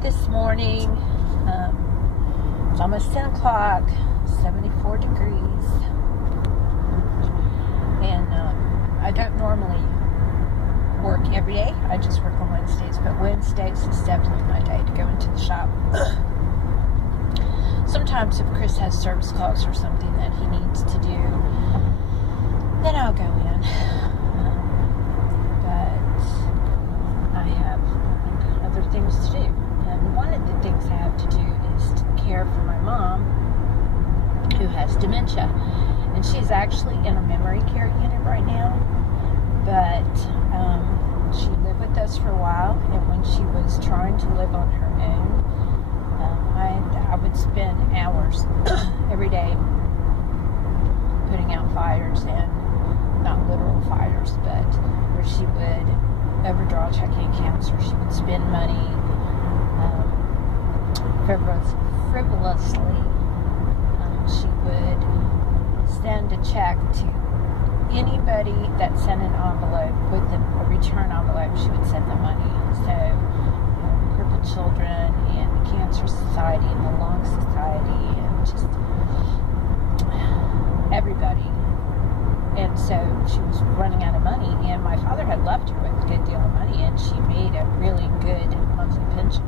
this morning. It's almost 10 o'clock, 74 degrees. And I don't normally work every day. I just work on Wednesdays. But Wednesdays is definitely my day to go into the shop. Sometimes if Chris has service calls or something that he needs to do, then I'll go in. But I have other things to do. And one of the things I have to do is to care for my mom, who has dementia. And she's actually in a memory care unit right now. But she lived with us for a while. And when she was trying to live on her own, I would spend hours every day putting out fires, and not literal fires, but where she would overdraw checking accounts, or she would spend money frivolously. She would send a check to anybody that sent an envelope with a return envelope. She would send the money. So crippled children and the Cancer Society and the Lung Society and just everybody. And so she was running out of money, and my father had left her with a good deal of money, and she made a really good monthly pension.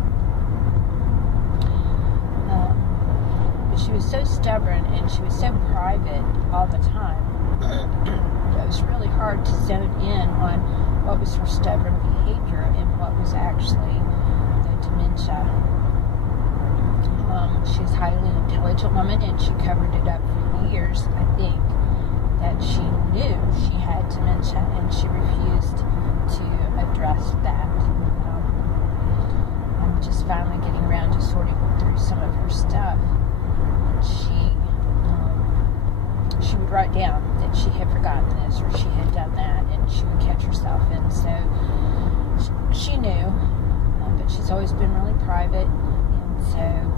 But she was so stubborn, and she was so private all the time. It was really hard to zone in on what was her stubborn behavior and what was actually the dementia. She's a highly intelligent woman, and she covered it up for years, I think, that she knew she had dementia, and she refused to address that. I'm just finally getting around to sorting through some of her stuff. She would write down that she had forgotten this or she had done that, and she would catch herself. And so she knew, but she's always been really private, and so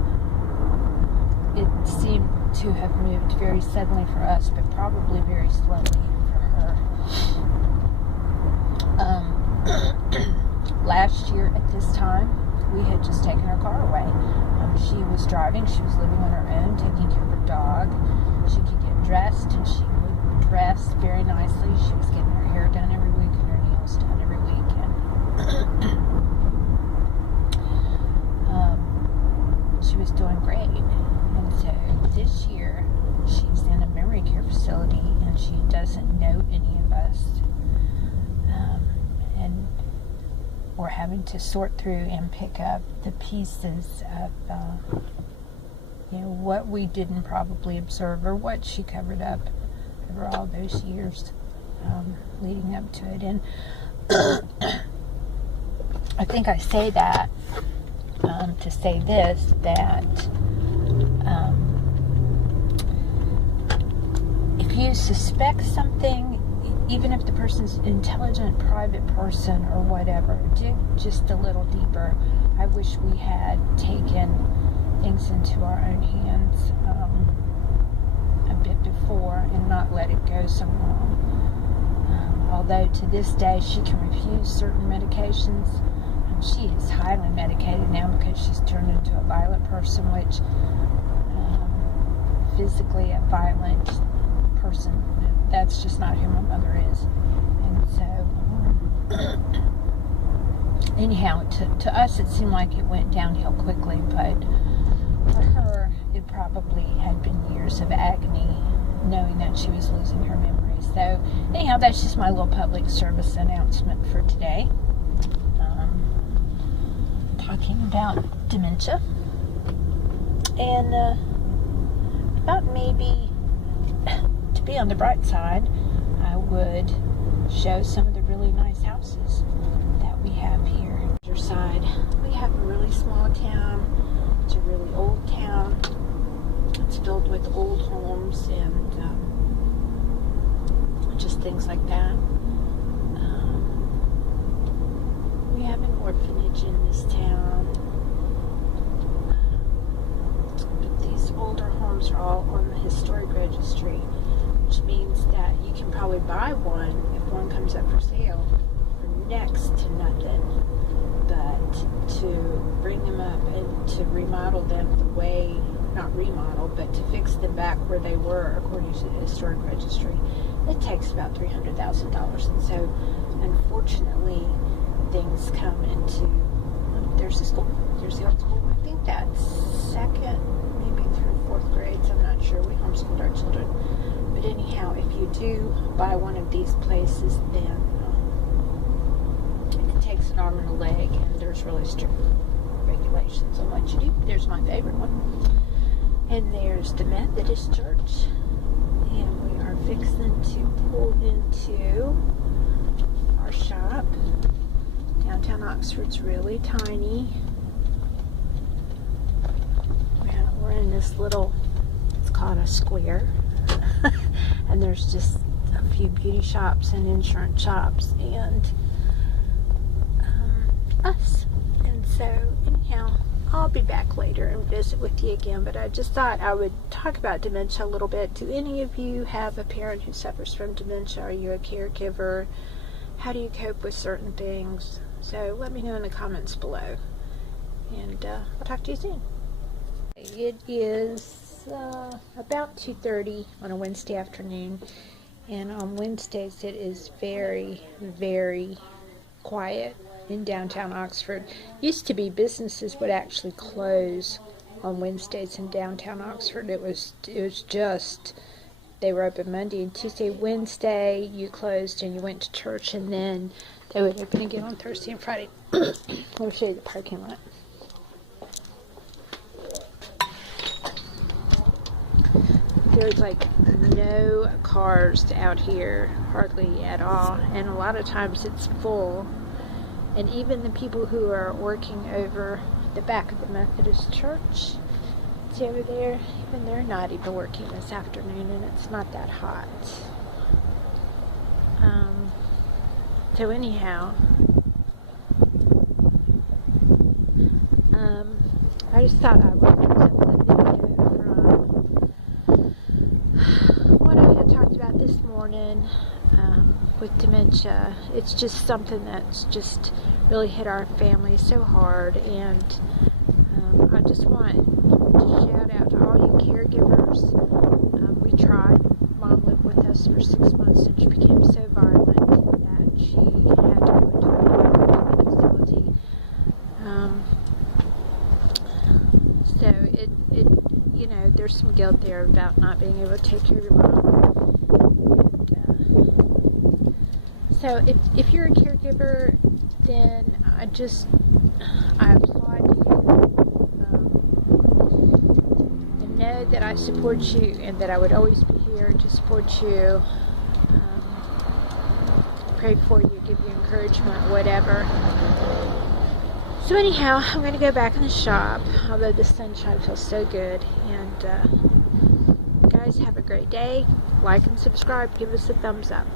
it seemed to have moved very suddenly for us, but probably very slowly for her. Last year at this time, we had just taken her car away. She was driving, she was living on her own, taking care of her dog. She could get dressed, and she would dress very nicely. She was getting her hair done every week and her nails done every week. And she was doing great. And so this year, she's in a memory care facility, and she doesn't know any of us. And we're having to sort through and pick up the pieces of what we didn't probably observe, or what she covered up over all those years leading up to it. And I think I say that to say this, that if you suspect something, even if the person's an intelligent, private person or whatever, dig just a little deeper. I wish we had taken things into our own hands a bit before and not let it go so long. Although to this day she can refuse certain medications, she is highly medicated now because she's turned into a violent person, which physically a violent person, that's just not who my mother is. And so anyhow, to us it seemed like it went downhill quickly, but for her it probably had been years of agony knowing that she was losing her memory. So anyhow, that's just my little public service announcement for today, talking about dementia, and thought maybe to be on the bright side, I would show some of the really nice houses that we have here. Side, we have a really small town. It's a really old town. It's filled with old homes and just things like that. We have an orphanage in this town. But these older homes are all on the historic registry, which means that you can probably buy one if one comes up for sale for next to nothing. But to bring them up to remodel them the way, not remodel, but to fix them back where they were according to the historic registry, it takes about $300,000. And so, unfortunately, things come into, there's the school, there's the old school. I think that's second, maybe through fourth grades, I'm not sure. We homeschooled our children. But anyhow, if you do buy one of these places, then it takes an arm and a leg, and there's really strict regulations on what you do. There's my favorite one. And there's the Methodist Church. And we are fixing to pull into our shop. Downtown Oxford's really tiny. We're in this little, it's called a square. And there's just a few beauty shops and insurance shops and us. And so, anyhow, I'll be back later and visit with you again, but I just thought I would talk about dementia a little bit. Do any of you have a parent who suffers from dementia? Are you a caregiver? How do you cope with certain things? So let me know in the comments below, and I'll talk to you soon. It is about 2:30 on a Wednesday afternoon, and on Wednesdays it is very, very quiet in downtown Oxford. Used to be businesses would actually close on Wednesdays in downtown Oxford. It was just, they were open Monday and Tuesday. Wednesday you closed and you went to church, and then they would open again on Thursday and Friday. Let me show you the parking lot. There's like no cars out here, hardly at all, and a lot of times it's full. And even the people who are working over the back of the Methodist Church, it's over there, even they're not even working this afternoon, and it's not that hot. So anyhow, I just thought I would present the video from what I had talked about this morning with dementia. It's just something that's just really hit our family so hard, and I just want to shout out to all you caregivers. We tried. Mom lived with us for 6 months, and she became so violent that she had to go into a facility. So it you know, there's some guilt there about not being able to take care of your mom. So if you're a caregiver, then I applaud you, and know that I support you, and that I would always be here to support you, pray for you, give you encouragement, whatever. So anyhow, I'm going to go back in the shop, although the sunshine feels so good. And guys, have a great day. Like and subscribe. Give us a thumbs up.